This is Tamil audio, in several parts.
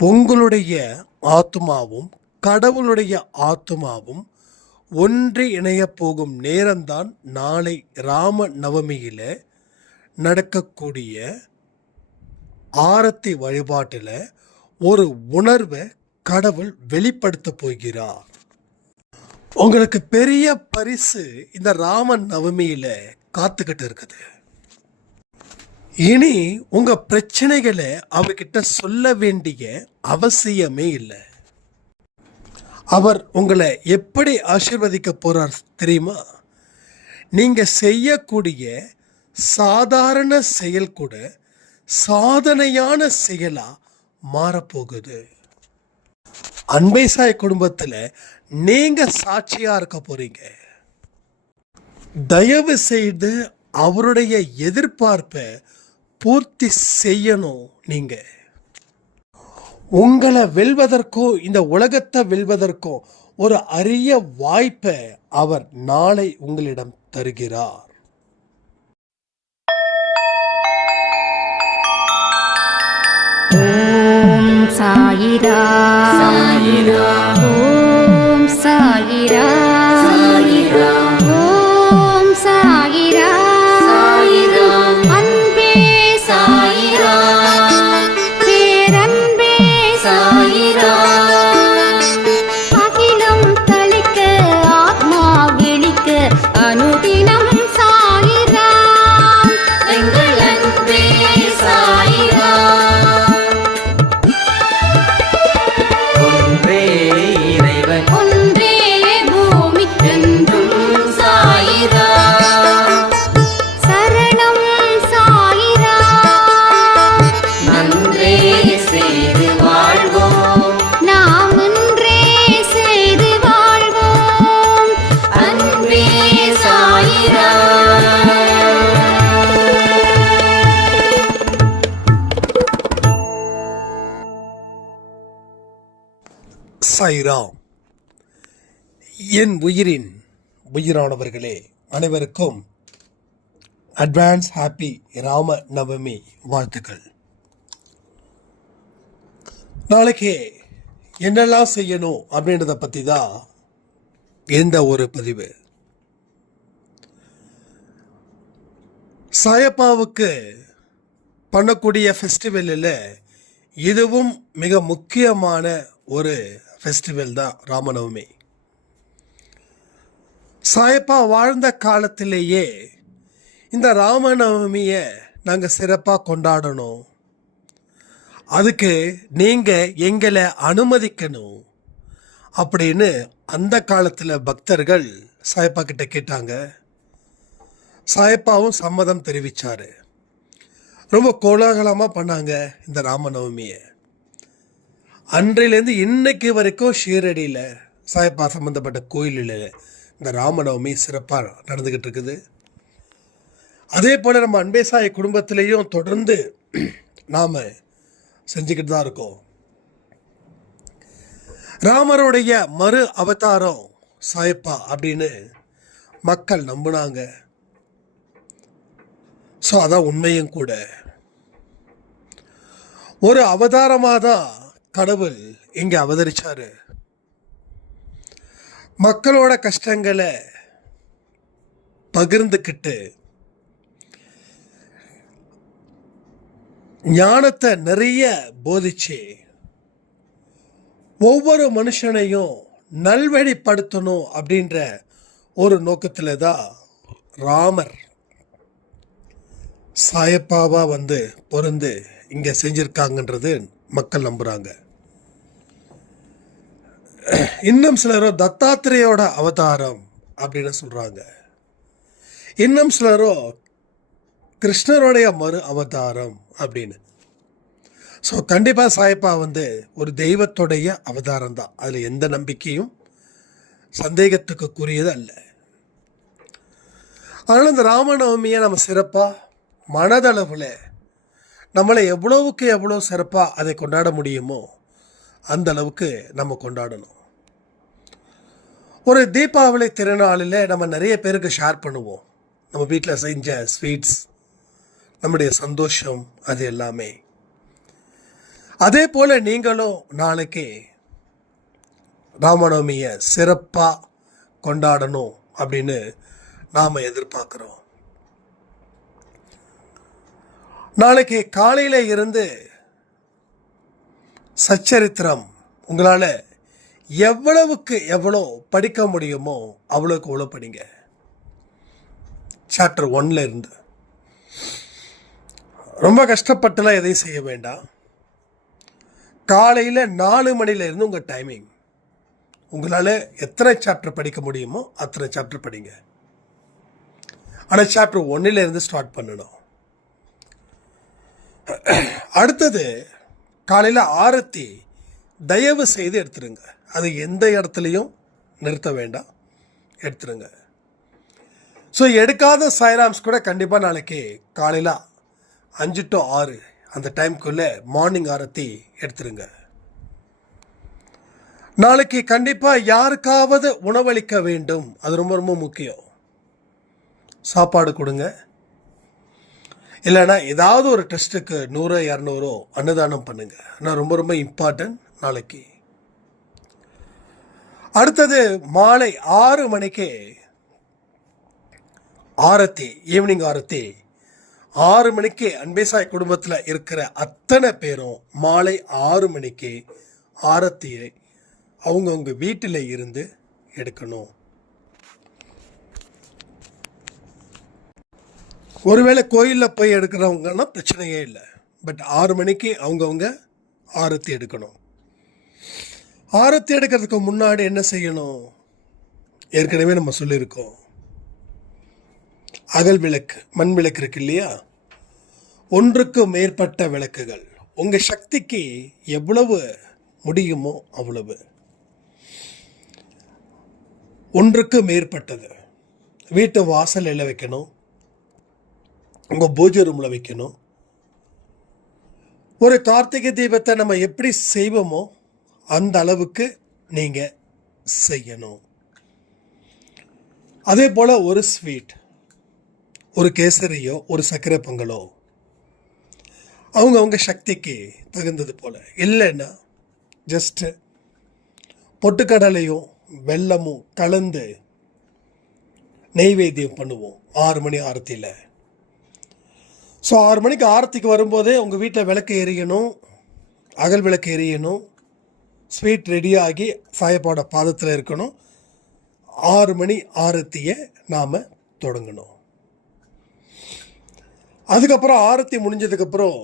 உங்களுடைய ஆத்மாவும் கடவுளுடைய ஆத்மாவும் ஒன்றி இணையப் போகும் நேரம்தான் நாளை ராம நவமியில் நடக்கக்கூடிய ஆரத்தி வழிபாட்டில் ஒரு உணர்வை கடவுள் வெளிப்படுத்த போகிறார். உங்களுக்கு பெரிய பரிசு இந்த ராம நவமியில் காத்துக்கிட்டு இருக்குது. இனி உங்க பிரச்சனைகளை அவர்கிட்ட சொல்ல வேண்டிய அவசியமே இல்லை. அவர் உங்களை எப்படி ஆசீர்வதிக்க போறார் தெரியுமா? நீங்க செய்யக்கூடிய சாதாரண செயல் கூட சாதனையான செயலா மாறப்போகுது. அன்பை சாய் குடும்பத்தில் நீங்க சாட்சியா இருக்க போறீங்க. தயவு செய்து அவருடைய எதிர்பார்ப்பை பூர்த்தி செய்யணும். நீங்க உங்களை வெல்வதற்கோ இந்த உலகத்தை வெல்வதற்கோ ஒரு அரிய வாய்ப்பை அவர் நாளை உங்களிடம் தருகிறார். ஓம் சாயிரா சாயிரா, ஓம் சாயிரா சாயிரா, ஓம் சாயிரா சாயிரா, அன்பே சாயிரா, பேரன்பே சாயிரா, அகிலம் தளிக்க ஆத்மா விழிக்க அனுதினம் சாயிரா, எங்கள் அன்பே சாயிரா. சாய்ராம். என் உயிரின் உயிரானவர்களே அனைவருக்கும் அட்வான்ஸ் ஹாப்பி ராம நவமி வாழ்த்துக்கள். நாளைக்கு என்னெல்லாம் செய்யணும் அப்படின்றத பற்றி தான் எந்த ஒரு பதிவு. சாயப்பாவுக்கு பண்ணக்கூடிய ஃபெஸ்டிவலில் இதுவும் மிக முக்கியமான ஒரு ஃபெஸ்டிவல் தான் ராமநவமி. சாயப்பா வாழ்ந்த காலத்திலேயே இந்த ராமநவமியை நாங்கள் சிறப்பாக கொண்டாடணும், அதுக்கு நீங்கள் எங்களை அனுமதிக்கணும் அப்படின்னு அந்த காலத்தில் பக்தர்கள் சாயப்பா கிட்ட கேட்டாங்க. சாயப்பாவும் சம்மதம் தெரிவித்தார். ரொம்ப கோலாகலமாக பண்ணாங்க இந்த ராமநவமியை. அன்றையிலேருந்து இன்னைக்கு வரைக்கும் ஷீரடியில் சாயப்பா சம்மந்தப்பட்ட கோயிலில் இந்த ராமநவமி சிறப்பாக நடந்துக்கிட்டு இருக்குது. அதே போல் நம்ம அன்பே சாய் குடும்பத்திலையும் தொடர்ந்து நாம் செஞ்சுக்கிட்டு தான் இருக்கோம். ராமருடைய மறு அவதாரம் சாயப்பா அப்படின்னு மக்கள் நம்பினாங்க. ஸோ அதான் உண்மையும் கூட. ஒரு அவதாரமாக தான் கடவுள் இங்கே அவதரிச்சாரு. மக்களோட கஷ்டங்களை பகிர்ந்துக்கிட்டு ஞானத்தை நிறைய போதிச்சு ஒவ்வொரு மனுஷனையும் நல்வழிப்படுத்தணும் அப்படின்ற ஒரு நோக்கத்தில் தான் ராமர் சாயப்பாவா வந்து பொருந்து இங்கே செஞ்சிருக்காங்கன்றது மக்கள் நம்புகிறாங்க. இன்னும் சிலரோ தத்தாத்திரேயோட அவதாரம் அப்படின்னு சொல்கிறாங்க. இன்னும் சிலரோ கிருஷ்ணருடைய மறு அவதாரம் அப்படின்னு. ஸோ கண்டிப்பாக சாயப்பா வந்து ஒரு தெய்வத்துடைய அவதாரம் தான். அதில் எந்த நம்பிக்கையும் சந்தேகத்துக்குரியது அல்ல. அதனால் இந்த ராமநவமியை நம்ம சிறப்பாக மனதளவில் நம்மளை எவ்வளவுக்கு எவ்வளோ சிறப்பாக அதை கொண்டாட முடியுமோ அந்த அளவுக்கு நம்ம கொண்டாடணும். ஒரு தீபாவளி திருநாளில் நம்ம நிறைய பேருக்கு ஷேர் பண்ணுவோம். நம்ம வீட்டில் செஞ்ச ஸ்வீட்ஸ், நம்முடைய சந்தோஷம், அது எல்லாமே. அதே போல் நீங்களும் நாளைக்கு ராமநவமியை சிறப்பாக கொண்டாடணும் அப்படின்னு நாம் எதிர்பார்க்குறோம். நாளைக்கு காலையில் இருந்து சச்சரித்திரம் உங்களால் எவ்வளவுக்கு எவ்வளோ படிக்க முடியுமோ அவ்வளோக்கு அவ்வளோ படிங்க. சாப்டர் 1 இருந்து ரொம்ப கஷ்டப்பட்டுலாம் எதையும் செய்ய வேண்டாம். காலையில் 4 மணிலேருந்து உங்கள் டைமிங், உங்களால் எத்தனை சாப்டர் படிக்க முடியுமோ அத்தனை சாப்டர் படிங்க. ஆனால் சாப்டர் 1 ஸ்டார்ட் பண்ணணும். அடுத்தது காலையில் ஆரத்தி தயவு செய்து எடுத்துருங்க. அது எந்த இடத்துலையும் நிறுத்த வேண்டாம், எடுத்துருங்க. ஸோ எடுக்காத சாய்ராம்ஸ் கூட கண்டிப்பாக நாளைக்கு காலையில் 5 to 6 அந்த டைம்குள்ளே மார்னிங் ஆரத்தி எடுத்துருங்க. நாளைக்கு கண்டிப்பாக யாருக்காவது உணவளிக்க வேண்டும், அது ரொம்ப ரொம்ப முக்கியம். சாப்பாடு கொடுங்க. இல்லைன்னா ஏதாவது ஒரு டெஸ்ட்டுக்கு 100-200 அன்னதானம் பண்ணுங்க. ஆனால் ரொம்ப ரொம்ப இம்பார்ட்டன்ட் நாளைக்கு. அடுத்தது மாலை 6 மணிக்கு ஆரத்தி, ஈவினிங் ஆரத்தி 6 மணிக்கு அன்பேசாய் குடும்பத்தில் இருக்கிற அத்தனை பேரும் மாலை 6 மணிக்கு ஆரத்தியை அவங்கவுங்க வீட்டில் இருந்து எடுக்கணும். ஒருவேளை கோயிலில் போய் எடுக்கிறவங்கன்னா பிரச்சனையே இல்லை. பட் 6 மணிக்கு அவங்கவுங்க ஆரத்தி எடுக்கணும். ஆரத்தி எடுக்கிறதுக்கு முன்னாடி என்ன செய்யணும்? ஏற்கனவே நம்ம சொல்லியிருக்கோம். அகல் விளக்கு, மண் விளக்கு இருக்கு இல்லையா, ஒன்றுக்கு மேற்பட்ட விளக்குகள், உங்கள் சக்திக்கு எவ்வளவு முடியுமோ அவ்வளவு, ஒன்றுக்கு மேற்பட்டது வீட்டு வாசலில் வைக்கணும், உங்கள் பூஜை ரூமில் வைக்கணும். ஒரு கார்த்திகை தீபத்தை நம்ம எப்படி செய்வோமோ அந்த அளவுக்கு நீங்கள் செய்யணும். அதே போல் ஒரு ஸ்வீட், ஒரு கேசரியோ ஒரு சர்க்கரை பொங்கலோ அவங்கவுங்க சக்திக்கு தகுந்தது போல். இல்லைன்னா ஜஸ்ட்டு பொட்டுக்கடலையும் வெல்லமும் கலந்து நெய்வேத்தியம் பண்ணுவோம் 6 மணி ஆரத்தியில். ஸோ 6 மணிக்கு ஆரத்திக்கு வரும்போதே உங்கள் வீட்டில் விளக்கு எரியணும், அகல் விளக்கு எரியணும், ஸ்வீட் ரெடியாகி சாயப்பாவோட பாதத்தில் இருக்கணும். 6 மணி ஆரத்தியை நாம் தொடங்கணும். அதுக்கப்புறம் ஆரத்தி முடிஞ்சதுக்கப்புறம்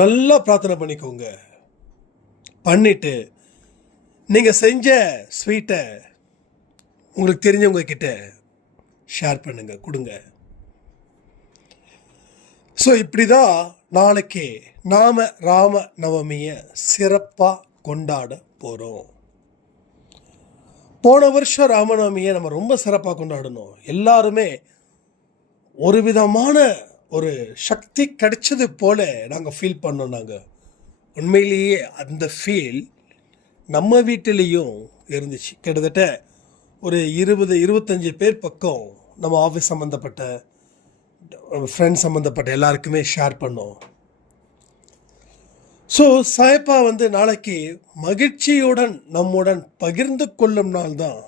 நல்லா பிரார்த்தனை பண்ணிக்கோங்க. பண்ணிவிட்டு நீங்கள் செஞ்ச ஸ்வீட்டை உங்களுக்கு தெரிஞ்சவங்க கிட்ட ஷேர் பண்ணுங்க, கொடுங்க. ஸோ இப்படி தான் நாளைக்கு நாம் ராம நவமியை சிறப்பாக கொண்டாட போகிறோம். போன வருஷம் ராமநவமியை நம்ம ரொம்ப சிறப்பாக கொண்டாடணும். எல்லாருமே ஒரு விதமான ஒரு சக்தி கிடைச்சது போல் நாங்கள் ஃபீல் பண்ணோம். நாங்கள் உண்மையிலேயே அந்த ஃபீல் நம்ம வீட்டிலையும் இருந்துச்சு. கிட்டத்தட்ட ஒரு 20-25 பேர் பக்கம் நம்ம ஆஃபீஸ் சம்மந்தப்பட்ட, ஃப்ரெண்ட்ஸ் சம்மந்தப்பட்ட எல்லாருக்குமே ஷேர் பண்ணோம். ஸோ சாயப்பா நாளைக்கு மகிழ்ச்சியுடன் நம்முடன் பகிர்ந்து கொள்ளும் நாள் தான்.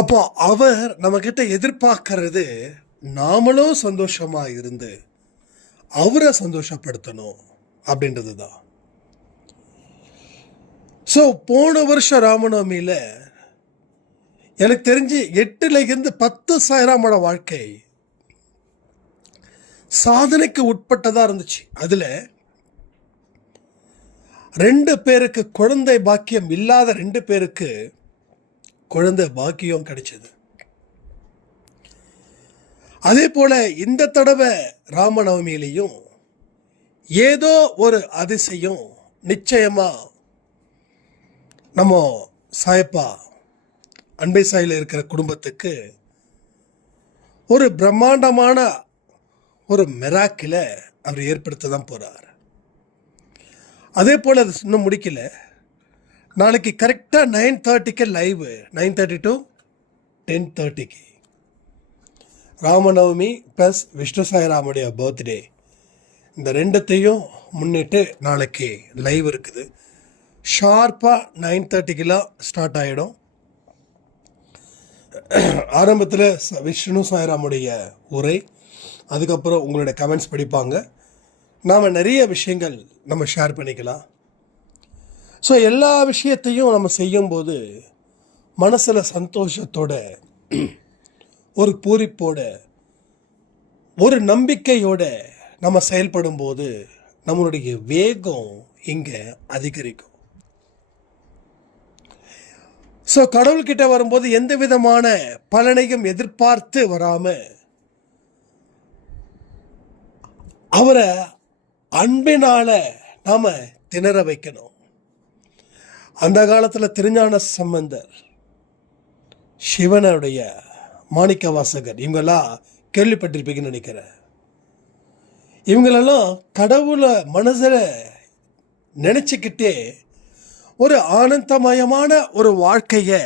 அப்போ அவர் நம்மக்கிட்ட எதிர்பார்க்கறது நாமளும் சந்தோஷமாக இருந்து அவரை சந்தோஷப்படுத்தணும் அப்படின்றது தான். ஸோ போன வருஷம் ராமநவமியில் எனக்கு தெரிஞ்சு 8லேருந்து 10 சாய்ராமோட வாழ்க்கை சாதனைக்கு உட்பட்டதாக இருந்துச்சு. அதில் 2 பேருக்கு குழந்தை பாக்கியம் இல்லாத 2 பேருக்கு குழந்தை பாக்கியம் கிடைச்சது. அதே போல இந்த தடவை ராமநவமியிலையும் ஏதோ ஒரு அதிசயம் நிச்சயமா நம்ம சாயப்பா அன்பை சாயில் இருக்கிற குடும்பத்துக்கு ஒரு பிரம்மாண்டமான ஒரு மிராக்கில அவர் ஏற்படுத்த தான் போகிறார். அதே போல் அது இன்னும் முடிக்கல. நாளைக்கு கரெக்டாக 9:30க்கு live, 9:30 to 10:30 Ramanavami plus Vishnu சாய்ராமுடைய பர்த்டே. இந்த ரெண்டத்தையும் முன்னிட்டு நாளைக்கு லைவ் இருக்குது. ஷார்ப்பாக 9:30 ஸ்டார்ட் ஆகிடும். ஆரம்பத்தில் விஷ்ணு சாய்ராமுடைய உரை, அதுக்கப்புறம் உங்களுடைய கமெண்ட்ஸ் படிப்பாங்க. நாம் நிறைய விஷயங்கள் நம்ம ஷேர் பண்ணிக்கலாம். ஸோ எல்லா விஷயத்தையும் நம்ம செய்யும்போது மனசில் சந்தோஷத்தோட, ஒரு பூரிப்போட, ஒரு நம்பிக்கையோட நம்ம செயல்படும் போது நம்மளுடைய வேகம் இங்கே அதிகரிக்கும். ஸோ கடவுள்கிட்ட வரும்போது எந்த விதமான பலனையும் எதிர்பார்த்து வராமல் அவரை அன்பினால நாம் திணற வைக்கணும். அந்த காலத்தில் திருஞான சம்பந்தர், சிவனுடைய மாணிக்க வாசகர், இவங்கெல்லாம் கேள்விப்பட்டிருப்பீங்கன்னு நினைக்கிறேன். இவங்களெல்லாம் கடவுளை மனசில் நினச்சிக்கிட்டே ஒரு ஆனந்தமயமான ஒரு வாழ்க்கையை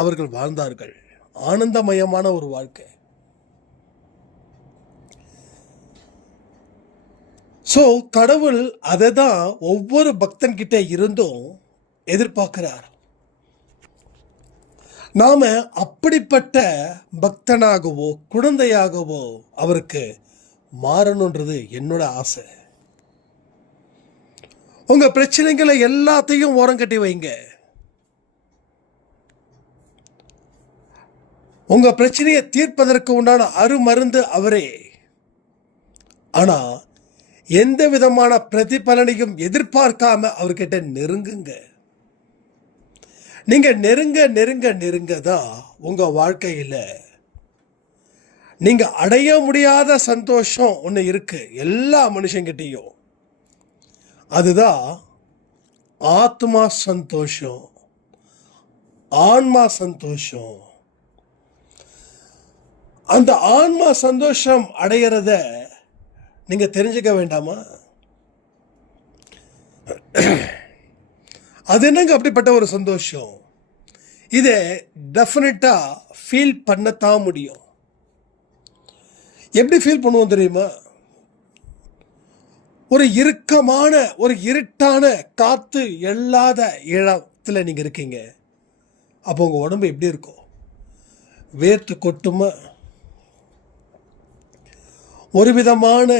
அவர்கள் வாழ்ந்தார்கள். ஆனந்தமயமான ஒரு வாழ்க்கை. ஸோ கடவுள் அதை தான் ஒவ்வொரு பக்தன்கிட்ட இருந்தும் எதிர்பார்க்கிறார். நாம அப்படிப்பட்ட பக்தனாகவோ குழந்தையாகவோ அவருக்கு மாறணுன்றது என்னோட ஆசை. உங்க பிரச்சனைகளை எல்லாத்தையும் ஓரம் கட்டி வைங்க. உங்க பிரச்சனையை தீர்ப்பதற்கு உண்டான அருமருந்து அவரே. ஆனா எந்த விதமான பிரதிபலனையும் எதிர்பார்க்காம அவர்கிட்ட நெருங்குங்க. நீங்க நெருங்க நெருங்க நெருங்க தான் உங்க வாழ்க்கையில நீங்க அடைய முடியாத சந்தோஷம் ஒன்று இருக்கு எல்லா மனுஷங்கிட்டையும். அதுதான் ஆத்மா சந்தோஷம், ஆன்மா சந்தோஷம். அந்த ஆன்மா சந்தோஷம் அடையிறத நீங்க தெரிஞ்சுக்க வேண்டாமா? அது என்னங்க அப்படிப்பட்ட ஒரு சந்தோஷம்? இதை டெஃபினட்டா ஃபீல் பண்ணத்தான் முடியும். எப்படி ஃபீல் பண்ணுவோம் தெரியுமா? ஒரு இறுக்கமான, ஒரு இருட்டான, காத்து இல்லாத இடத்துல நீங்க இருக்கீங்க. அப்போ உங்க உடம்பு எப்படி இருக்கும்? வேர்த்து கொட்டுமா? ஒரு விதமான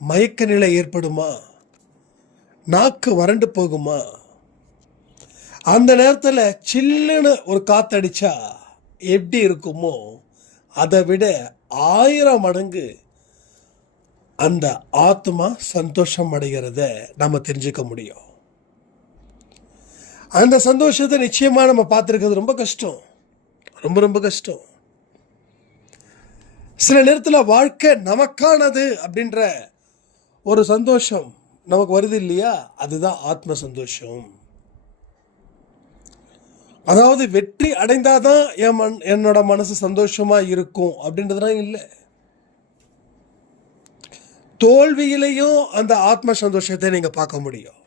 மயக்க நிலை ஏற்படுமா? நாக்கு வறண்டு போகுமா? அந்த நேரத்தில் சில்லுன்னு ஒரு காத்தடிச்சா எப்படி இருக்குமோ அதை விட 1000 மடங்கு அந்த ஆத்மா சந்தோஷம் அடைகிறத நம்ம தெரிஞ்சுக்க முடியும். அந்த சந்தோஷத்தை நிச்சயமா நம்ம பார்த்துருக்கிறது ரொம்ப கஷ்டம், ரொம்ப ரொம்ப கஷ்டம். சில நேரத்தில் வாழ்க்கை நமக்கானது அப்படின்ற ஒரு சந்தோஷம் நமக்கு வருது இல்லையா? அதுதான் ஆத்ம சந்தோஷம். அதாவது வெற்றி அடைந்தாதான் என்னோட மனசு சந்தோஷமா இருக்கும் அப்படின்றதுலாம் இல்லை. தோல்வியிலையும் அந்த ஆத்ம சந்தோஷத்தை நீங்க பார்க்க முடியும்.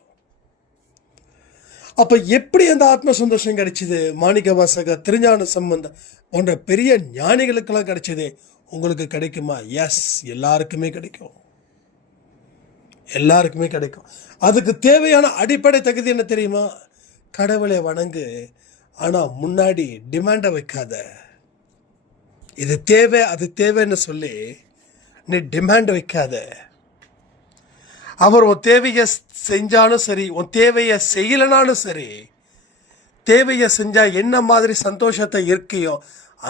அப்ப எப்படி அந்த ஆத்ம சந்தோஷம் கிடைச்சது? மாணிக்க வாசகர், திருஞான சம்பந்தர் போன்ற பெரிய ஞானிகளுக்கெல்லாம் கிடைச்சது. உங்களுக்கு கிடைக்குமா? எஸ், எல்லாருக்குமே கிடைக்கும், எல்லாருக்குமே கிடைக்கும். அதுக்கு தேவையான அடிப்படை தகுதி என்ன தெரியுமா? கடவுளை வணங்கு, ஆனா முன்னாடி டிமாண்டை வைக்காத. இது தேவை, அது தேவைன்னு சொல்லி நீ டிமாண்ட் வைக்காத. அவர் உன் தேவையை செஞ்சாலும் சரி, உன் தேவையை செய்யலனாலும் சரி, தேவையை செஞ்சா என்ன மாதிரி சந்தோஷத்தை இருக்கையோ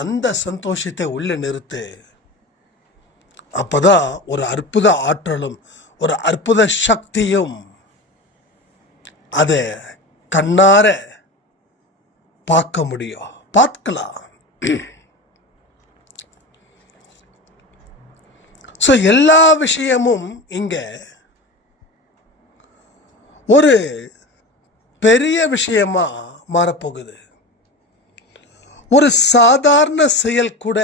அந்த சந்தோஷத்தை உள்ள நிறுத்து. அப்பதான் ஒரு அற்புத ஆற்றலும் ஒரு அற்புத சக்தியும் அதை கண்ணார பார்க்க முடியும், பார்க்கலாம். ஸோ எல்லா விஷயமும் இங்க ஒரு பெரிய விஷயமா மாறப்போகுது. ஒரு சாதாரண செயல் கூட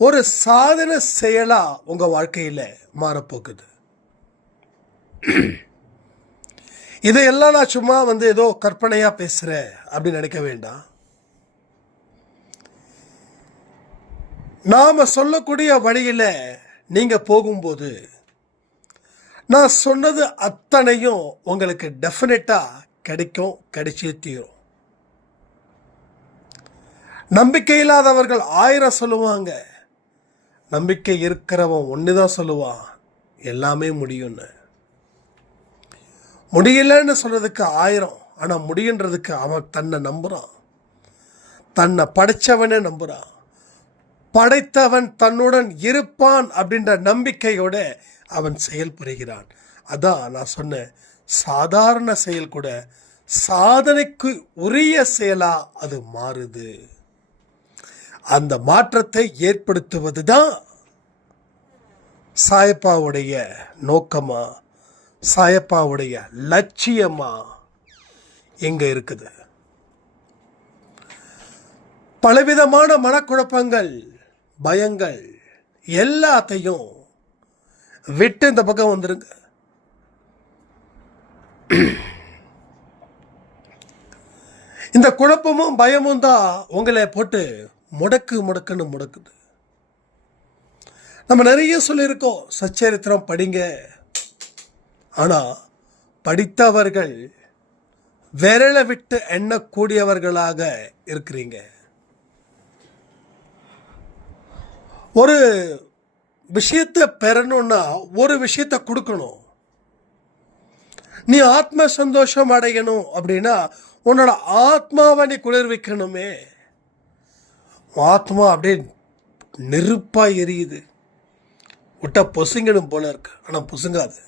ஒரு சாதன செயலா உங்க வாழ்க்கையில மாறப்போகுது. இதையெல்லாம் நான் சும்மா ஏதோ கற்பனையா பேசுறேன் அப்படின்னு நினைக்க வேண்டாம். நாம சொல்லக்கூடிய வழியில நீங்க போகும்போது நான் சொன்னது அத்தனையும் உங்களுக்கு டெஃபினட்டாக கிடைச்சே தீரும். நம்பிக்கை இல்லாதவர்கள் 1000 சொல்லுவாங்க, நம்பிக்கை இருக்கிறவன் ஒன்று தான் சொல்லுவான், எல்லாமே முடியும்னு. முடியலன்னு சொல்றதுக்கு 1000, ஆனால் முடியுன்றதுக்கு அவன் தன்னை நம்புகிறான், தன்னை படைச்சவனே நம்புகிறான். படைத்தவன் தன்னுடன் இருப்பான் அப்படின்ற நம்பிக்கையோட அவன் செயல்புரிகிறான். அதான் நான் சொன்ன சாதாரண செயல் கூட சாதனைக்கு உரிய செயலா அது மாறுது. அந்த மாற்றத்தை ஏற்படுத்துவது தான் சாயப்பாவுடைய நோக்கமா, சாயப்பாவுடைய லட்சியமா எங்க இருக்குது. பலவிதமான மனக்குழப்பங்கள், பயங்கள் எல்லாத்தையும் விட்டு இந்த பக்கம் வந்துருங்க. இந்த குழப்பமும் பயமும் தான் உங்களை போட்டு முடக்குன்னு முடக்குது. நம்ம நிறைய சொல்லியிருக்கோம், சச்சரித்திரம் படிங்க. ஆனால் படித்தவர்கள் விரலை விட்டு எண்ணக்கூடியவர்களாக இருக்கிறீங்க. ஒரு விஷயத்தை பெறணும்னா ஒரு விஷயத்தை கொடுக்கணும். நீ ஆத்ம சந்தோஷம் அடையணும் அப்படின்னா உன்னோட ஆத்மாவை நீ குளிர்விக்கணுமே. ஆத்மா அப்படியே நெருப்பா எரியுது, விட்டா பொசுங்கணும் போல இருக்கு, ஆனால் பொசுங்காது.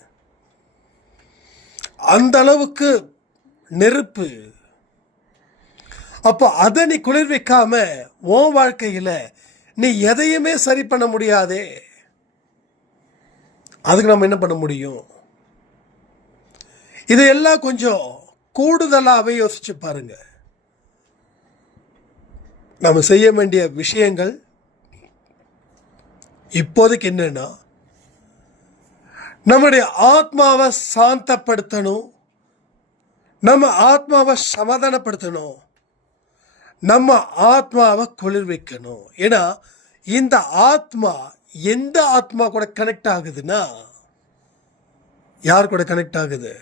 அந்த அளவுக்கு நெருப்பு. அப்போ அதை நீ குளிர்விக்காம உன் வாழ்க்கையில நீ எதையுமே சரி பண்ண முடியாதே. அதுக்கு நம்ம என்ன பண்ண முடியும்? இதையெல்லாம் கொஞ்சம் கூடுதலாகவே யோசிச்சு பாருங்க. நம்ம செய்ய வேண்டிய விஷயங்கள் இப்போதைக்கு என்னன்னா, நம்முடைய ஆத்மாவை சாந்தப்படுத்தணும், நம்ம ஆத்மாவை சமாதானப்படுத்தணும், நம்ம ஆத்மாவை குளிர்விக்கணும். ஏன்னா இந்த ஆத்மா எந்த ஆத்மா கூட கனெக்ட் ஆகுதுன்னா, யார் கூட கனெக்ட் ஆகுது?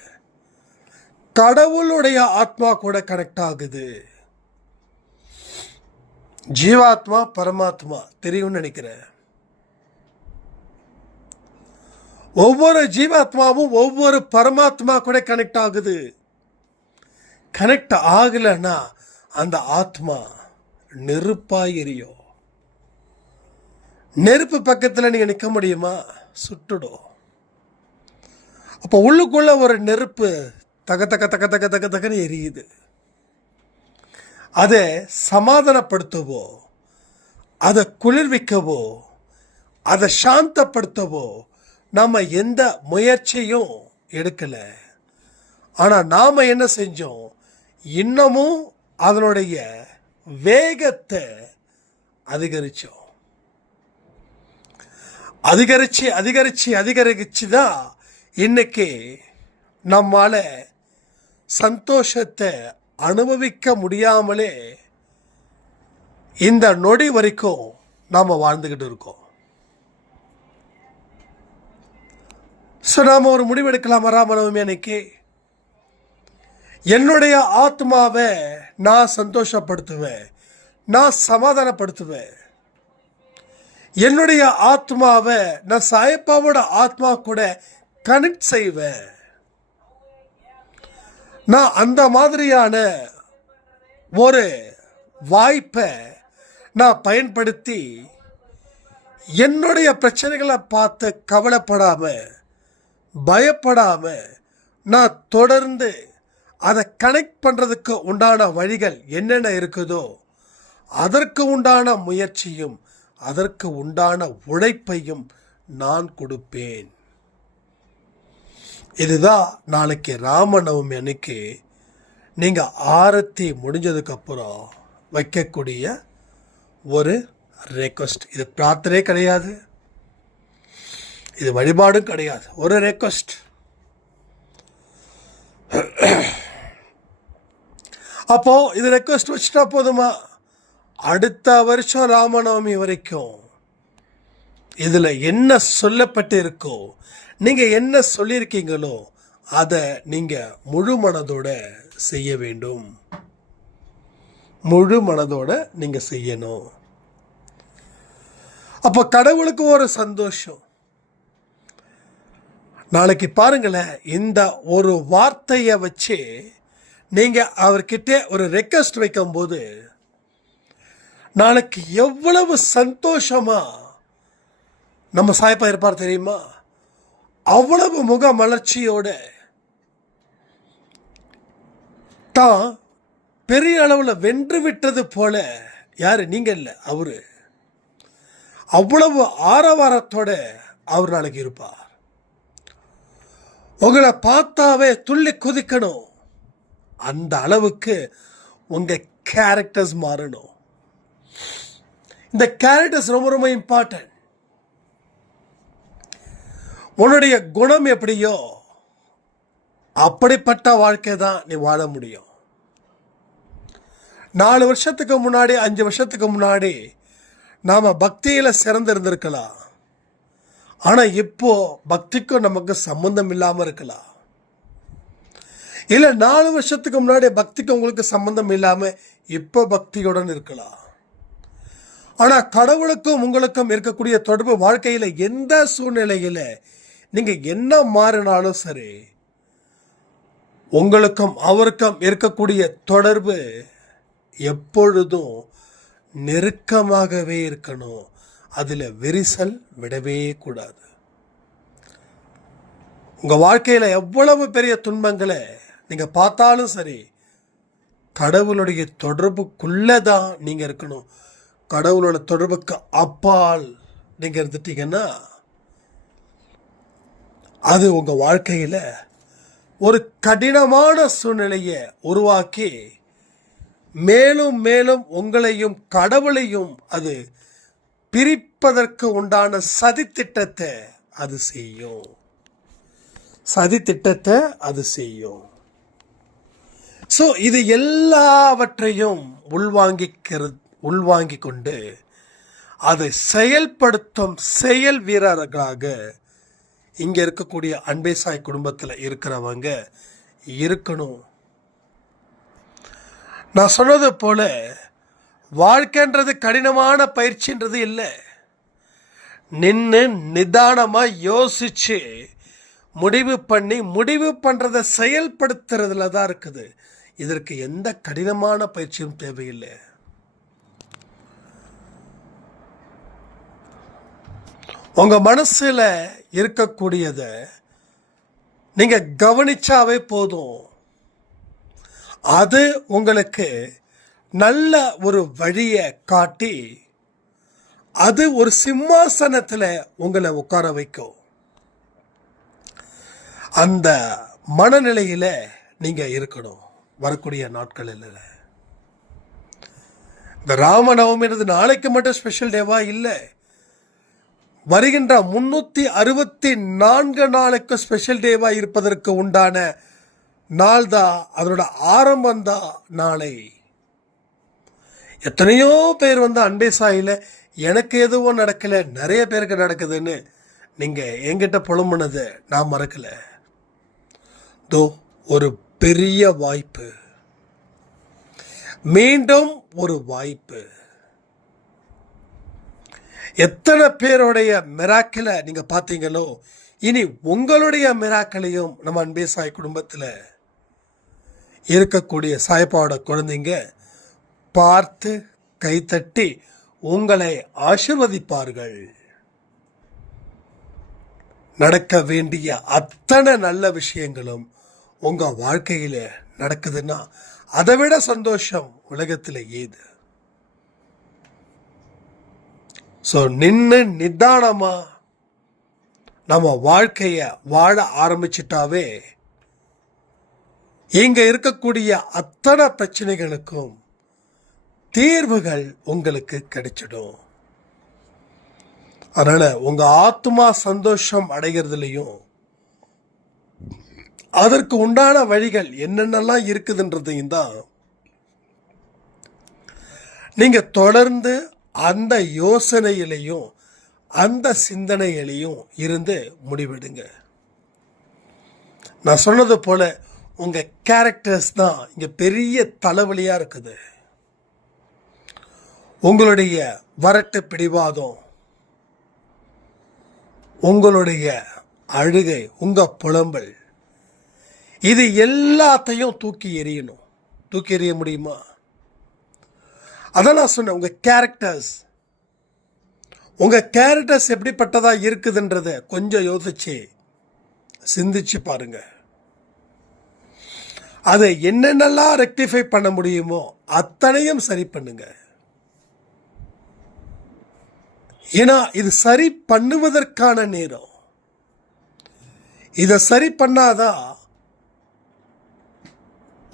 கடவுளுடைய ஆத்மா கூட கனெக்ட் ஆகுது. ஜீவாத்மா பரமாத்மா தெரியும்னு நினைக்கிறேன். ஒவ்வொரு ஜீவாத்மாவும் ஒவ்வொரு பரமாத்மா கூட கனெக்ட் ஆகுது. கனெக்ட் ஆகலைன்னா அந்த ஆத்மா நெருப்பாய் எரியும். நெருப்பு பக்கத்தில் நீங்க நிற்க முடியுமா? சுட்டுடும். அப்போ உள்ளுக்குள்ள ஒரு நெருப்பு தக தக தக தக தக தகன்னு எரியுது. அதை சமாதானப்படுத்தவோ, அதை குளிர்விக்கவோ, அதை சாந்தப்படுத்தவோ நம்ம எந்த முயற்சியும் எடுக்கல. ஆனால் நாம் என்ன செஞ்சோம்? இன்னமும் அதனுடைய வேகத்தை அதிகரிச்சோம். அதிகரிச்சு தான் இன்னைக்கு நம்மால சந்தோஷத்தை அனுபவிக்க முடியாமலே இந்த நொடி வரைக்கும் நாம் வாழ்ந்துக்கிட்டு இருக்கோம். ஸோ நாம் ஒரு முடிவெடுக்கலாம். ராமநவமி அன்னைக்கு என்னுடைய ஆத்மாவை நான் சந்தோஷப்படுத்துவேன், நான் சமாதானப்படுத்துவேன். என்னுடைய ஆத்மாவை நான் சாயப்பாவோட ஆத்மா கூட கனெக்ட் செய்வேன். நான் அந்த மாதிரியான ஒரு வாய்ப்பை நான் பயன்படுத்தி என்னுடைய பிரச்சனைகளை பார்த்து கவலைப்படாம, பயப்படாம நான் தொடர்ந்து அதை கனெக்ட் பண்ணுறதுக்கு உண்டான வழிகள் என்னென்ன இருக்குதோ அதற்கு உண்டான முயற்சியும் அதற்கு உண்டான உழைப்பையும் நான் கொடுப்பேன். இதுதான் நாளைக்கு ராமநவமி அன்னைக்கு நீங்கள் ஆரத்தி முடிஞ்சதுக்கப்புறம் வைக்கக்கூடிய ஒரு ரெக்வஸ்ட். இது பிரார்த்தனை கிடையாது, இது வழிபாடும் கிடையாது, ஒரு ரெக்வஸ்ட். அப்போ இது ரெக்வஸ்ட் வச்சுட்டா போதுமா? அடுத்த வருஷம் ராமநவமி வரைக்கும் இதில் என்ன சொல்லப்பட்டு இருக்கோ நீங்கள் என்ன சொல்லியிருக்கீங்களோ அதை நீங்கள் முழு மனதோட செய்ய வேண்டும். முழு மனதோட நீங்கள் செய்யணும். அப்போ கடவுளுக்கு ஒரு சந்தோஷம். நாளைக்கு பாருங்களேன், இந்த ஒரு வார்த்தையை வச்சு நீங்கள் அவர்கிட்ட ஒரு ரெக்வெஸ்ட் வைக்கும்போது நாளைக்கு எவ்வளவு சந்தோஷமா நம்ம சாய்ப்பா இருப்பார் தெரியுமா? அவ்வளவு முக மலர்ச்சியோட தான் பெரிய அளவில் வென்று விட்டது போல. யாரு? நீங்கள் இல்லை, அவரு. அவ்வளவு ஆரவாரத்தோட அவர் நாளைக்கு இருப்பார். உங்களை பார்த்தாவே துள்ளி குதிக்கணும். அந்த அளவுக்கு உங்க கேரக்டர்ஸ் மாறணும். இந்த கேரக்டர்ஸ் ரொம்ப ரொம்ப இம்பார்ட்டன்ட். உன்னுடைய குணம் எப்படியோ அப்படிப்பட்ட வாழ்க்கை தான் நீ வாழ முடியும். 4 வருஷத்துக்கு முன்னாடி 5 வருஷத்துக்கு முன்னாடி நாம் பக்தியில் சிறந்திருந்திருக்கலாம். ஆனால் இப்போ பக்திக்கும் நமக்கு சம்பந்தம் இல்லாமல் இருக்கலாம். இல்லை 4 வருஷத்துக்கு முன்னாடி பக்திக்கு உங்களுக்கு சம்பந்தம் இல்லாமல் இப்போ பக்தியுடன் இருக்கலாம். ஆனால் கடவுளுக்கும் உங்களுக்கும் இருக்கக்கூடிய தொடர்பு வாழ்க்கையில் எந்த சூழ்நிலையில் நீங்கள் என்ன மாறினாலும் சரி, உங்களுக்கும் அவருக்கும் இருக்கக்கூடிய தொடர்பு எப்பொழுதும் நெருக்கமாகவே இருக்கணும். அதில் விரிசல் விடவே கூடாது. உங்கள் வாழ்க்கையில் எவ்வளவு பெரிய துன்பங்களை நீங்கள் பார்த்தாலும் சரி, கடவுளுடைய தொடர்புக்குள்ளே தான் நீங்கள் இருக்கணும். கடவுளோட தொடர்புக்கு அப்பால் நீங்கள் இருந்துட்டீங்கன்னா அது உங்கள் வாழ்க்கையில் ஒரு கடினமான சூழ்நிலையை உருவாக்கி மேலும் மேலும் உங்களையும் கடவுளையும் அது பிரிப்பதற்கு உண்டான சதித்திட்டத்தை அது செய்யும். சதித்திட்டத்தை அது செய்யும். ஸோ இது எல்லாவற்றையும் உள்வாங்கி கொண்டு அதை செயல்படுத்தும் செயல் வீரர்களாக இங்கே இருக்கக்கூடிய அன்பே சாய் குடும்பத்தில் இருக்கிறவங்க இருக்கணும். நான் சொன்னது போல வாழ்க்கைன்றது கடினமான பயிற்சின்றது இல்லை. நின்று நிதானமாக யோசிச்சு முடிவு பண்ணுறதை செயல்படுத்துறதுல தான் இருக்குது. இதற்கு எந்த கடினமான பயிற்சியும் தேவையில்லை. உங்கள் மனசில் இருக்கக்கூடியதை நீங்கள் கவனிச்சாவே போதும். அது உங்களுக்கு நல்ல ஒரு வழியை காட்டி அது ஒரு சிம்மாசனத்தில் உங்களை உட்கார வைக்கும். அந்த மனநிலையில் நீங்கள் இருக்கணும் வரக்கூடிய நாட்களில். இந்த ராமநவமின்றது நாளைக்கு மட்டும் ஸ்பெஷல் டேவா இல்லை, வருகின்ற 364 நாளுக்கு ஸ்பெஷல் டேவா இருப்பதற்கு உண்டான நாள் தான், அதனோட ஆரம்பம் தான் நாளை. எத்தனையோ பேர் அன்பே சாயில் எனக்கு எதுவும் நடக்கலை, நிறைய பேருக்கு நடக்குதுன்னு நீங்கள் என்கிட்ட புலம்புனதை நான் மறக்கலை. ஒரு பெரிய வாய்ப்பு, மீண்டும் ஒரு வாய்ப்பு. எத்தனை பேருடைய மிராக்கிளை நீங்கள் பார்த்தீங்களோ, இனி உங்களுடைய மிராக்களையும் நம்ம அன்பே சாய் குடும்பத்தில் இருக்கக்கூடிய சாய்ப்பாவோட குழந்தைங்க பார்த்து கைத்தட்டி உங்களை ஆசீர்வதிப்பார்கள். நடக்க வேண்டிய அத்தனை நல்ல விஷயங்களும் உங்கள் வாழ்க்கையில் நடக்குதுன்னா அதை விட சந்தோஷம் உலகத்தில் ஏது? ஸோ நின்று நிதானமாக நம்ம வாழ்க்கையை வாழ ஆரம்பிச்சிட்டாவே இங்கே இருக்கக்கூடிய அத்தனை பிரச்சனைகளுக்கும் தீர்வுகள் உங்களுக்கு கிடைச்சிடும். அதனால் உங்கள் ஆத்மா சந்தோஷம் அடைகிறதுலையும் அதற்கு உண்டான வழிகள் என்னென்னலாம் இருக்குதுன்றதையும் தான் நீங்கள் தொடர்ந்து அந்த யோசனையிலையும் அந்த சிந்தனையிலையும் இருந்து முடிவெடுங்க. நான் சொன்னது போல உங்கள் கேரக்டர்ஸ் தான் இங்கே பெரிய தலைவலியாக இருக்குது. உங்களுடைய வரட்டு பிடிவாதம், உங்களுடைய அழுகை, உங்கள் புலம்பல், இது எல்லாத்தையும் தூக்கி எறியணும். தூக்கி எறிய முடியுமா? அதான் நான் சொன்னேன், உங்கள் கேரக்டர்ஸ் எப்படிப்பட்டதாக இருக்குதுன்றத கொஞ்சம் யோசிச்சு சிந்திச்சு பாருங்க. அதை என்னென்னலாம் ரெக்டிஃபை பண்ண முடியுமோ அத்தனையும் சரி பண்ணுங்க. ஏன்னா இது சரி பண்ணுவதற்கான நேரம். இதை சரி பண்ணாதான்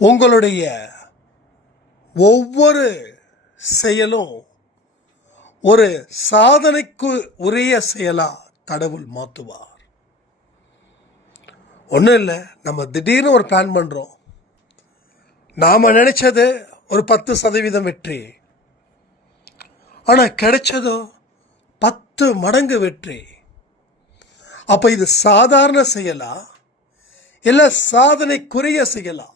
உங்களுடைய ஒவ்வொரு செயலும் ஒரு சாதனைக்கு உரிய செயலா கடவுள் மாற்றுவார். ஒன்றும் இல்லை, நம்ம திடீர்னு ஒரு பிளான் பண்ணுறோம். நாம் நினைச்சது ஒரு 10% வெற்றி, ஆனால் கிடைச்சதோ 10 மடங்கு வெற்றி. அப்போ இது சாதாரண செயலா இல்லை சாதனைக்குரிய செயலா?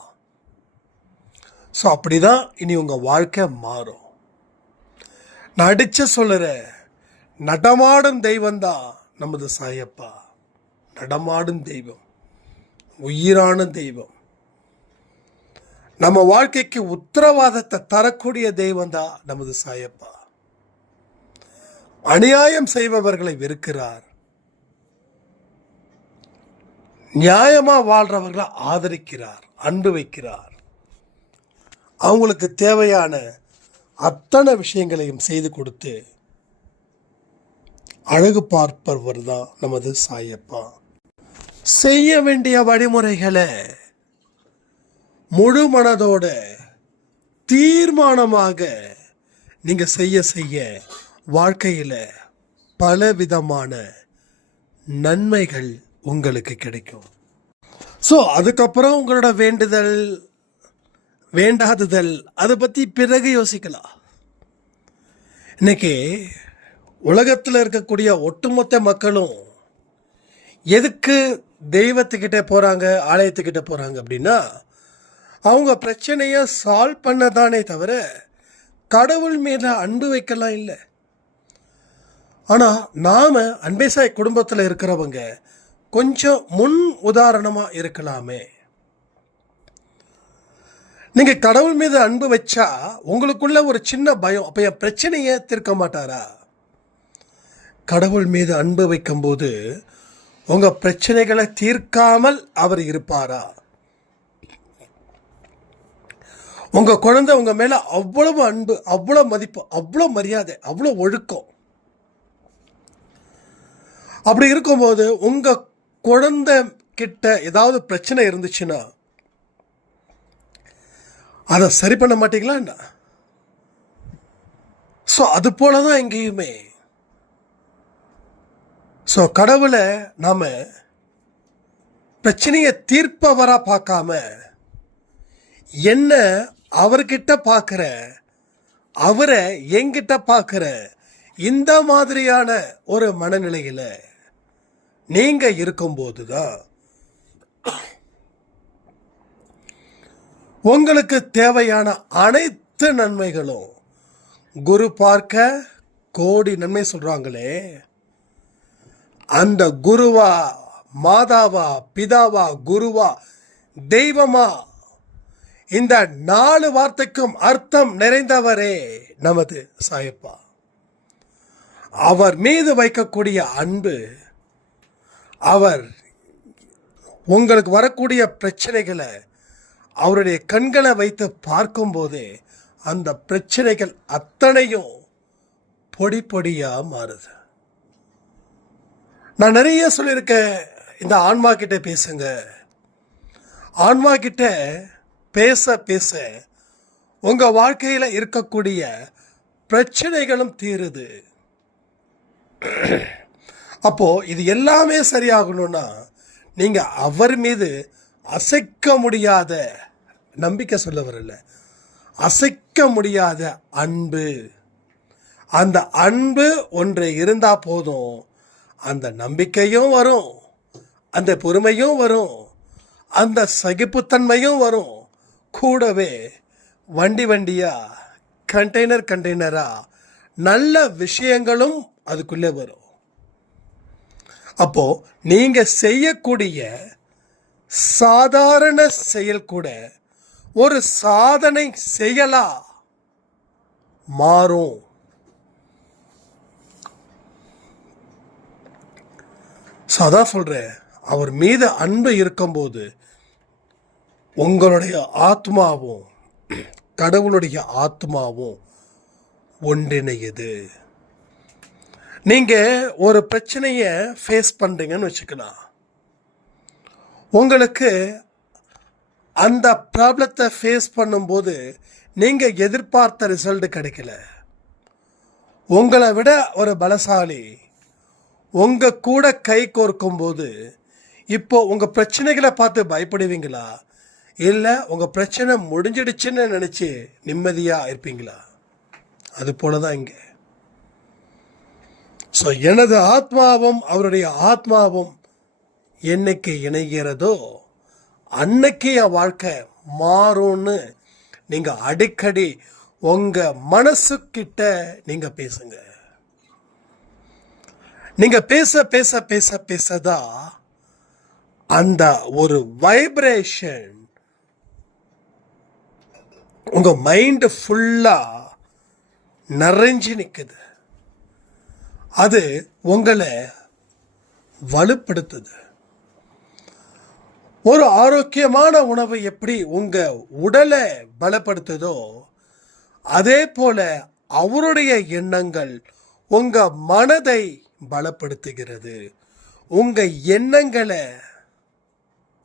ஸோ அப்படிதான் இனி உங்கள் வாழ்க்கை மாறும். நான் அடிச்சு சொல்லுறேன், நடமாடும் தெய்வம்தான் நமது சாயப்பா. நடமாடும் தெய்வம், உயிரான தெய்வம், நம்ம வாழ்க்கைக்கு உத்தரவாதத்தை தரக்கூடிய தெய்வம் தான் நமது சாயப்பா. அநியாயம் செய்பவர்களை வெறுக்கிறார், நியாயமா வாழ்றவர்களை ஆதரிக்கிறார், அன்பு வைக்கிறார். அவங்களுக்கு தேவையான அத்தனை விஷயங்களையும் செய்து கொடுத்து அழகு பார்ப்பவர் தான் நமது சாயப்பா. செய்ய வேண்டிய வழிமுறைகளை முழு மனதோட தீர்மானமாக நீங்க செய்ய வாழ்க்கையில் பலவிதமான நன்மைகள் உங்களுக்கு கிடைக்கும். ஸோ அதுக்கப்புறம் உங்களோட வேண்டுதல் வேண்டாததல் அதை பற்றி பிறகு யோசிக்கலாம். இன்னைக்கு உலகத்தில் இருக்கக்கூடிய ஒட்டுமொத்த மக்களும் எதுக்கு தெய்வத்துக்கிட்ட போகிறாங்க, ஆலயத்துக்கிட்ட போகிறாங்க அப்படின்னா, அவங்க பிரச்சனையை சால்வ் பண்ணதானே தவிர கடவுள் மீது அன்பு வைக்கலாம் இல்லை. ஆனால் நாம் அன்பேசாய் குடும்பத்தில் இருக்கிறவங்க கொஞ்சம் முன் உதாரணமாக இருக்கலாமே. நீங்கள் கடவுள் மீது அன்பு வச்சா உங்களுக்குள்ள ஒரு சின்ன பயம், அப்போ என் பிரச்சனையை தீர்க்க மாட்டாரா? கடவுள் மீது அன்பு வைக்கும்போது உங்கள் பிரச்சனைகளை தீர்க்காமல் அவர் இருப்பாரா? உங்கள் குழந்தை உங்கள் மேலே அவ்வளவு அன்பு, அவ்வளோ மதிப்பு, அவ்வளோ மரியாதை, அவ்வளோ ஒழுக்கம். அப்படி இருக்கும்போது உங்கள் குழந்தை கிட்ட ஏதாவது பிரச்சனை இருந்துச்சுன்னா அதை சரி பண்ண மாட்டீங்களா என்ன? ஸோ அது போல தான் எங்கேயுமே. ஸோ கடவுளை நாம் பிரச்சனையை தீர்ப்பவராக பார்க்காம என்ன அவர்கிட்ட பார்க்குற, அவரை என்கிட்ட பார்க்குற இந்த மாதிரியான ஒரு மனநிலையில் நீங்கள் இருக்கும்போது தான் உங்களுக்கு தேவையான அனைத்து நன்மைகளும், குரு பார்க்க கோடி நன்மை சொல்றாங்களே, அந்த குருவா, மாதாவா, பிதாவா, குருவா, தெய்வமா, இந்த 4 வார்த்தைக்கும் அர்த்தம் நிறைந்தவரே நமது சாயப்பா. அவர் மீது வைக்கக்கூடிய அன்பு, அவர் உங்களுக்கு வரக்கூடிய பிரச்சனைகளை அவருடைய கண்களை வைத்து பார்க்கும்போதே அந்த பிரச்சனைகள் அத்தனையும் பொடி பொடியாக மாறுது. நான் நிறைய சொல்லியிருக்கேன், இந்த ஆன்மா கிட்ட பேசுங்க. ஆன்மா கிட்ட பேச பேச உங்கள் வாழ்க்கையில் இருக்கக்கூடிய பிரச்சனைகளும் தீருது. அப்போது இது எல்லாமே சரியாகணும்னா நீங்கள் அவர் மீது அசைக்க முடியாத நம்பிக்கை சொல்ல வரல, அசைக்க முடியாத அன்பு, அந்த அன்பு ஒன்று இருந்தால் போதும். அந்த நம்பிக்கையும் வரும், அந்த பொறுமையும் வரும், அந்த சகிப்புத்தன்மையும் வரும், கூடவே வண்டியா கண்டெய்னரா நல்ல விஷயங்களும் அதுக்குள்ளே வரும். அப்போ நீங்க செய்யக்கூடிய சாதாரண செயல் கூட ஒரு சாதனை செயலா மாறும். அதான் சொல்றேன், அவர் மீது அன்பு இருக்கும்போது உங்களுடைய ஆத்மாவும் கடவுளுடைய ஆத்மாவும் ஒன்றிணையுது. நீங்க ஒரு பிரச்சனையை ஃபேஸ் பண்றீங்கன்னு வச்சுக்கலாம். உங்களுக்கு அந்த ப்ராப்ளத்தை ஃபேஸ் பண்ணும்போது நீங்க எதிர்பார்த்த ரிசல்ட் கிடைக்கல. உங்களை விட ஒரு பலசாலி உங்க கூட கை கோர்க்கும் போது இப்போ உங்க பிரச்சனைகளை பார்த்து பயப்படுவீங்களா, இல்லை உங்க பிரச்சனை முடிஞ்சிடுச்சுன்னு நினைச்சு நிம்மதியா இருப்பீங்களா? அது போலதான் இங்க. ஸோ எனது ஆத்மாவும் அவருடைய ஆத்மாவும் என்னைக்கு இணைகிறதோ அன்னைக்கு என் வாழ்க்கை மாறும்னு நீங்க அடிக்கடி உங்க மனசுக்கிட்ட நீங்க பேசுங்க. நீங்க பேச பேச பேச பேசதான் அந்த ஒரு வைப்ரேஷன் உங்க மைண்ட் ஃபுல்லா நிறைஞ்சு நிக்குது. அது உங்களை வலுப்படுத்துது. ஒரு ஆரோக்கியமான உணவு எப்படி உங்க உடலை பலப்படுத்துதோ அதே போல அவருடைய எண்ணங்கள் உங்க மனதை பலப்படுத்துகிறது, உங்க எண்ணங்களை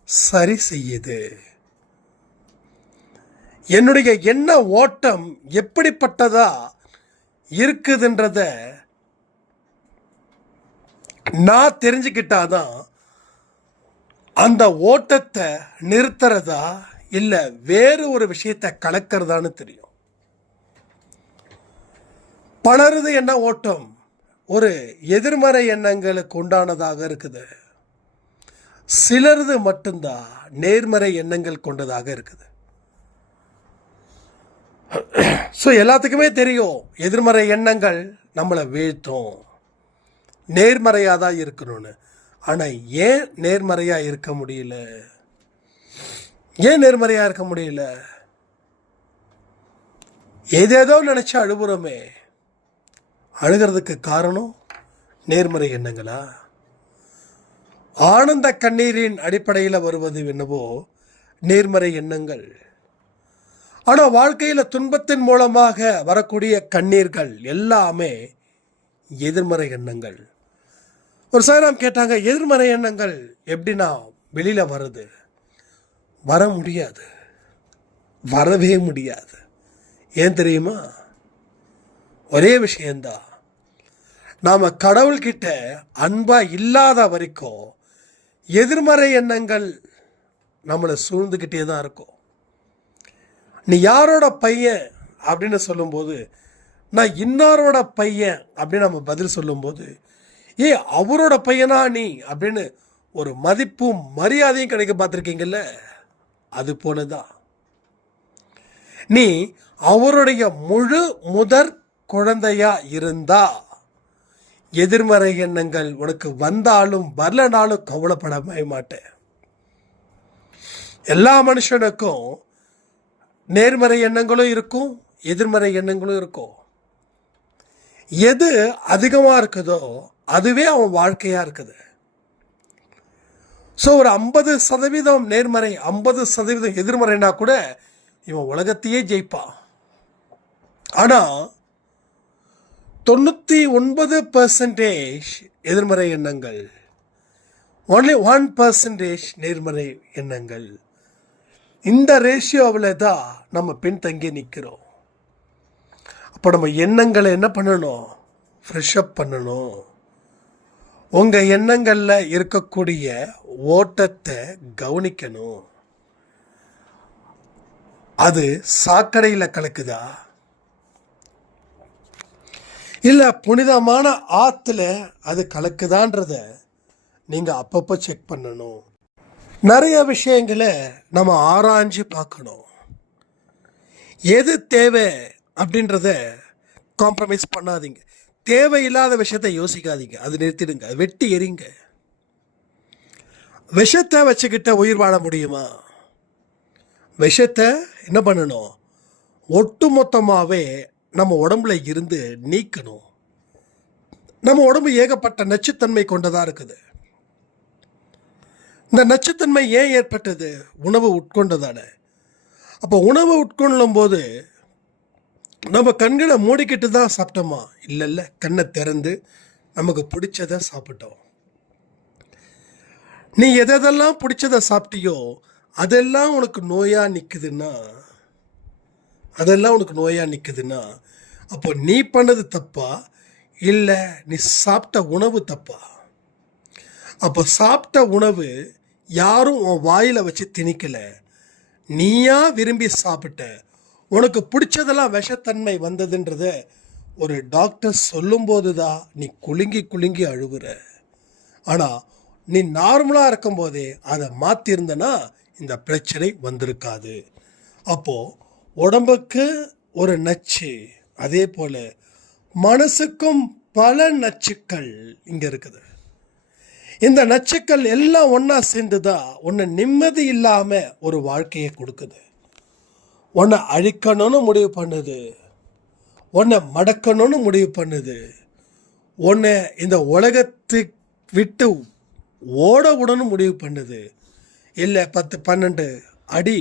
சரி செய்யுது. என்னுடைய எண்ண ஓட்டம் எப்படிப்பட்டதா இருக்குதுன்றத நான் தெரிஞ்சுக்கிட்டாதான் அந்த ஓட்டத்தை நிறுத்துறதா இல்லை வேறு ஒரு விஷயத்தை கலக்கிறதான்னு தெரியும். பலரது எண்ண ஓட்டம் ஒரு எதிர்மறை எண்ணங்களுக்கு உண்டானதாக இருக்குது, சிலரது மட்டும்தான் நேர்மறை எண்ணங்கள் கொண்டதாக இருக்குது. ஸோ எல்லாத்துக்குமே தெரியும் எதிர்மறை எண்ணங்கள் நம்மளை வீழ்த்தும், நேர்மறையாக தான் இருக்கணும்னு. ஆனால் ஏன் நேர்மறையாக இருக்க முடியல? ஏன் நேர்மறையாக இருக்க முடியல? ஏதேதோ நினைச்சு அழுகுறோமே, அழுகிறதுக்கு காரணம் நேர்மறை எண்ணங்களா? ஆனந்த கண்ணீரின் அடிப்படையில் வருவது என்னவோ நேர்மறை எண்ணங்கள். ஆனால் வாழ்க்கையில் துன்பத்தின் மூலமாக வரக்கூடிய கண்ணீர்கள் எல்லாமே எதிர்மறை எண்ணங்கள். ஒரு சாராம் கேட்டாங்க, எதிர்மறை எண்ணங்கள் எப்படின்னா வெளியில வருது? வர முடியாது, வரவே முடியாது. ஏன் தெரியுமா? ஒரே விஷயந்தான், நாம கடவுள்கிட்ட அன்பா இல்லாத வரைக்கும் எதிர்மறை எண்ணங்கள் நம்மளை சூழ்ந்துக்கிட்டே தான் இருக்கும். நீ யாரோட பையன் அப்படின்னு சொல்லும்போது, நான் இன்னாரோட பையன் அப்படின்னு நம்ம பதில் சொல்லும்போது, அவரோட பையனா நீ அப்படின்னு ஒரு மதிப்பும் மரியாதையும் கிடைக்க பார்த்துருக்கீங்கல்ல? அது போலதான் நீ அவருடைய முழு முதற் குழந்தையா இருந்தா எதிர்மறை எண்ணங்கள் உனக்கு வந்தாலும் வரலனாலும் கவலைப்படவே மாட்டேன். எல்லா மனுஷனுக்கும் நேர்மறை எண்ணங்களும் இருக்கும், எதிர்மறை எண்ணங்களும் இருக்கும். எது அதிகமா இருக்குதோ அதுவே அவன் வாழ்க்கையா இருக்குது. ஸோ ஒரு 50% நேர்மறை 50% எதிர்மறைனா கூட இவன் உலகத்தையே ஜெயிப்பான். ஆனா 99% எதிர்மறை எண்ணங்கள், only 1% நேர்மறை எண்ணங்கள். இந்த ரேஷியோவில் தான் நம்ம பின்தங்கி நிற்கிறோம். அப்போ நம்ம எண்ணங்களை என்ன பண்ணணும்? ஃப்ரெஷ்அப் பண்ணணும். உங்கள் எண்ணங்களில் இருக்கக்கூடிய ஓட்டத்தை கவனிக்கணும். அது சாக்கடையில் கலக்குதா இல்லை புனிதமான ஆற்றுல அது கலக்குதான்றத நீங்கள் அப்பப்போ செக் பண்ணணும். நிறைய விஷயங்களை நம்ம ஆராய்ஞ்சு பார்க்கணும். எது தேவை அப்படின்றத காம்ப்ரமைஸ் பண்ணாதீங்க. தேவையில்லாத விஷயத்தை யோசிக்காதீங்க, அது நிறுத்திடுங்க, அது வெட்டி எறிங்க. விஷத்தை வச்சுக்கிட்ட உயிர் வாழ முடியுமா? விஷத்தை என்ன பண்ணணும்? ஒட்டு மொத்தமாகவே நம்ம உடம்புல இருந்து நீக்கணும். நம்ம உடம்பு ஏகப்பட்ட நச்சுத்தன்மை கொண்டதாக இருக்குது. இந்த நச்சுத்தன்மை ஏன் ஏற்பட்டது? உணவு உட்கொண்டதானே. அப்போ உணவு உட்கொள்ளும் போது நம்ம கண்களை மூடிக்கிட்டு தான் சாப்பிட்டோமா? இல்லை, கண்ணை திறந்து நமக்கு பிடிச்சதை சாப்பிட்டோம். நீ எதெல்லாம் பிடிச்சதை சாப்பிட்டியோ அதெல்லாம் உனக்கு நோயாக நிற்குதுன்னா அப்போ நீ பண்ணது தப்பா இல்லை நீ சாப்பிட்ட உணவு தப்பா? அப்போ சாப்பிட்ட உணவு யாரும் உன் வாயில் வச்சு திணிக்கலை, நீயா விரும்பி சாப்பிட்ட. உனக்கு பிடிச்சதெல்லாம் விஷத்தன்மை வந்ததுன்றத ஒரு டாக்டர் சொல்லும்போது தான் நீ குலுங்கி அழுகுற. ஆனால் நீ நார்மலாக இருக்கும்போதே அதை மாற்றிருந்தனா இந்த பிரச்சனை வந்திருக்காது. அப்போது உடம்புக்கு ஒரு நச்சு, அதே போல் மனசுக்கும் பல நச்சுக்கள் இங்கே இருக்குது. இந்த நச்சுக்கள் எல்லாம் ஒன்றா சேர்ந்து தான் உன்னை நிம்மதி இல்லாமல் ஒரு வாழ்க்கையை கொடுக்குது. உன்னை அழிக்கணும்னு முடிவு பண்ணுது, உன்னை மடக்கணும்னு முடிவு பண்ணுது, உன்னை இந்த உலகத்தை விட்டு ஓட விடணும் முடிவு பண்ணுது. இல்லை 10-12 அடி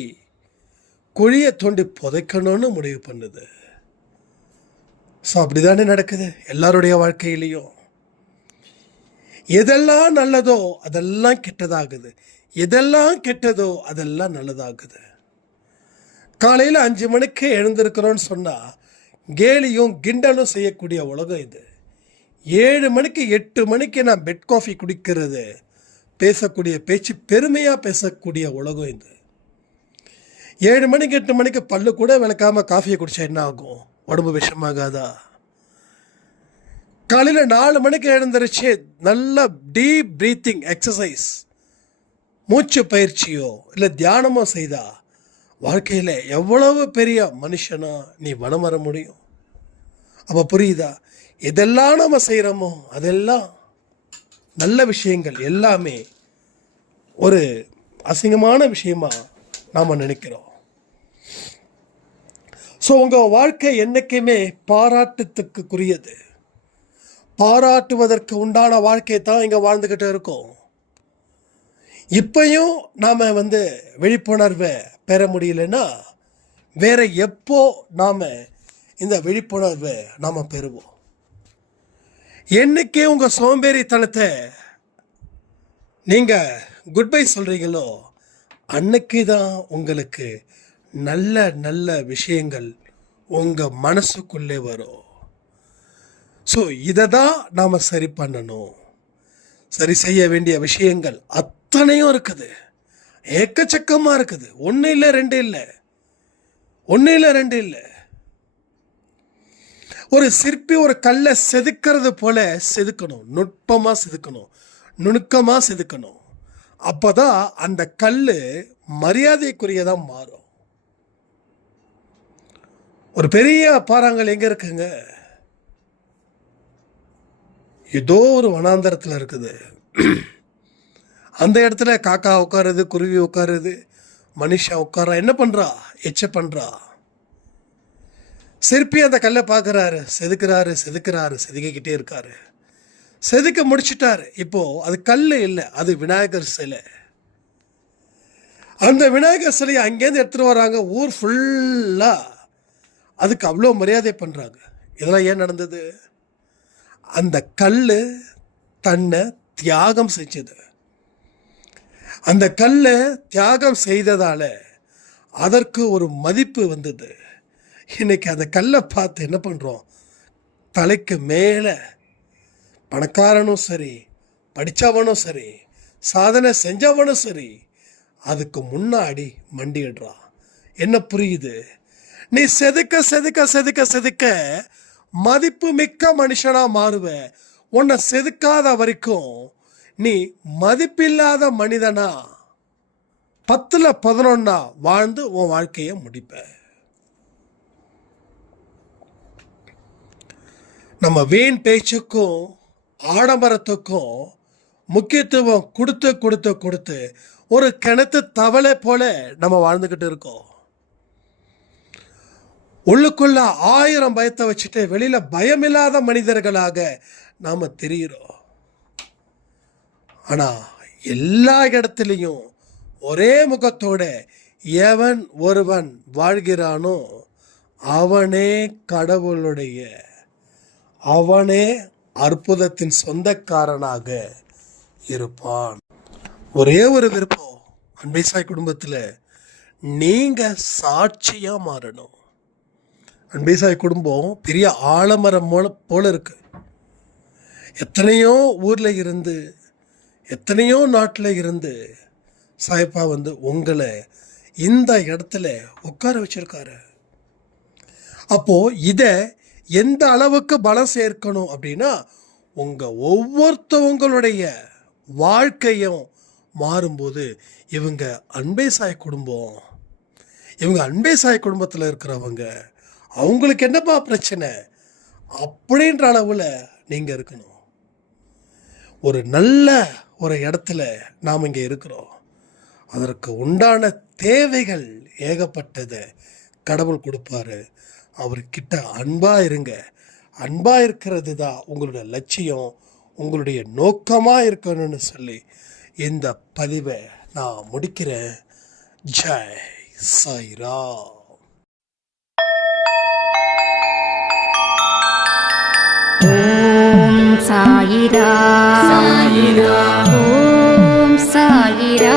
குழியை தோண்டி புதைக்கணும்னு முடிவு பண்ணுது. ஸோ அப்படி தானே நடக்குது எல்லாருடைய வாழ்க்கையிலையும். எதெல்லாம் நல்லதோ அதெல்லாம் கெட்டதாகுது, எதெல்லாம் கெட்டதோ அதெல்லாம் நல்லதாகுது. காலையில் 5 மணிக்கு எழுந்திருக்கிறோன்னு சொன்னால் கேலியும் கிண்டலும் செய்யக்கூடிய உலகம் இது. 7 மணிக்கு 8 மணிக்கு நான் பெட் காஃபி குடிக்கிறது, பேசக்கூடிய பேச்சு பெருமையாக பேசக்கூடிய உலகம் இது. 7 மணிக்கு 8 மணிக்கு பல்லு கூட விளக்காமல் காஃபியை குடித்தா என்ன ஆகும்? உடம்பு விஷமாகாதா? காலையில் 4 மணிக்கு எழுந்திருச்சு நல்லா டீப் ப்ரீத்திங் எக்ஸசைஸ், மூச்சு பயிற்சியோ இல்லை தியானமோ செய்தா வாழ்க்கையில் எவ்வளவு பெரிய மனுஷனா நீ வளம் வர முடியும். அப்போ புரியுதா? இதெல்லாம் நம்ம செய்கிறோமோ அதெல்லாம் நல்ல விஷயங்கள் எல்லாமே ஒரு அசிங்கமான விஷயமா நாம் நினைக்கிறோம். ஸோ உங்கள் வாழ்க்கை என்றைக்குமே பாராட்டுறதுக்குரியது. பாராட்டுவதற்கு உண்டான வாழ்க்கை தான் இங்கே வாழ்ந்துக்கிட்டு இருக்கோம். இப்பையும் நாம் விழிப்புணர்வை பெற முடியலன்னா வேற எப்போ நாம் இந்த விழிப்புணர்வை நாம் பெறுவோம்? என்னைக்கே உங்கள் சோம்பேறித்தனத்தை நீங்கள் குட்பை சொல்கிறீங்களோ அன்னைக்கு தான் உங்களுக்கு நல்ல நல்ல விஷயங்கள் உங்கள் மனசுக்குள்ளே வரும். ஸோ இதை தான் நாம் சரி பண்ணணும். சரி செய்ய வேண்டிய விஷயங்கள் அத்தனையும் இருக்குது, ஏக்கச்சக்கமாக இருக்குது. 1 இல்லை 2 இல்லை. ஒரு சிற்பி ஒரு கல்லை செதுக்கிறது போல செதுக்கணும், நுட்பமாக செதுக்கணும், நுணுக்கமாக செதுக்கணும். அப்போ தான் அந்த கல் மரியாதைக்குரியதாக மாறும். ஒரு பெரிய பாறாங்கல் எங்கே இருக்குங்க? ஏதோ ஒரு வனாந்தரத்தில் இருக்குது. அந்த இடத்துல காக்கா உட்காருது, குருவி உட்காருது, மனுஷன் உட்காரா, என்ன பண்ணுறா? எச்ச பண்ணுறா. சிற்பி அந்த கல்லை பார்க்குறாரு, செதுக்கிக்கிட்டே இருக்காரு. செதுக்க முடிச்சிட்டாரு. இப்போது அது கல் இல்லை, அது விநாயகர் சிலை. அந்த விநாயகர் சிலையை அங்கேருந்து எடுத்துகிட்டு வராங்க. ஊர் ஃபுல்லாக அதுக்கு அவ்வளோ மரியாதை பண்ணுறாங்க. இதெல்லாம் ஏன் நடந்தது? அந்த கல் தன்னை தியாகம் செஞ்சது. அந்த கல்லை தியாகம் செய்ததால் அதற்கு ஒரு மதிப்பு வந்தது. இன்னைக்கு அந்த கல்லை பார்த்து என்ன பண்ணுறோம்? தலைக்கு மேலே பணக்காரனும் சரி, படித்தவனும் சரி, சாதனை செஞ்சவனும் சரி, அதுக்கு முன்னாடி மண்டிடுறான். என்ன புரியுது? நீ செதுக்க மதிப்பு மிக்க மனுஷனாக மாறுவ. உன்னை செதுக்காத வரைக்கும் நீ மதிப்பில்லாத மனிதனா 10ல் 11 வாழ்ந்து உன் வாழ்க்கையை முடிப்ப. நம்ம வீண் பேச்சுக்கும் ஆடம்பரத்துக்கும் முக்கியத்துவம் கொடுத்து கொடுத்து கொடுத்து ஒரு கிணத்து தவளை போல நம்ம வாழ்ந்துக்கிட்டு இருக்கோம். உள்ளுக்குள்ள 1000 பயத்தை வச்சுட்டு வெளியில பயமில்லாத மனிதர்களாக நாம தெரிகிறோம். ஆனா எல்லா இடத்துலையும் ஒரே முகத்தோட எவன் ஒருவன் வாழ்கிறானோ அவனே கடவுளுடைய, அவனே அற்புதத்தின் சொந்தக்காரனாக இருப்பான். ஒரே ஒரு விருப்பம், அன்பேசாய் குடும்பத்தில் நீங்க சாட்சியா மாறணும். அன்பேசாய் குடும்பம் பெரிய ஆலமரம் போல இருக்கு. எத்தனையோ ஊர்ல இருந்து, எத்தனையோ நாட்டில் இருந்து சாயப்பா உங்களை இந்த இடத்துல உட்கார வச்சிருக்காரு. அப்போ இதை எந்த அளவுக்கு பலம் சேர்க்கணும் அப்படின்னா, உங்க ஒவ்வொருத்தவங்களுடைய வாழ்க்கையும் மாறும்போது இவங்க அன்பேசாய் குடும்பம், இவங்க அன்பேசாய் குடும்பத்தில் இருக்கிறவங்க, அவங்களுக்கு என்னப்பா பிரச்சனை அப்படின்ற அளவில் நீங்கள் இருக்கணும். ஒரு நல்ல ஒரு இடத்துல நாம் இங்கே இருக்கிறோம். அதற்கு உண்டான தேவைகள் ஏகப்பட்டதை கடவுள் கொடுப்பாரு. அவர்கிட்ட அன்பாக இருங்க. அன்பாக இருக்கிறது தான் உங்களுடைய லட்சியம், உங்களுடைய நோக்கமாக இருக்கணும்னு சொல்லி இந்த பதிவை நான் முடிக்கிறேன். ஜெய் சாய்ராம். ஓம் சாயிரா, சாயிரா, ஓம் சாயிரா.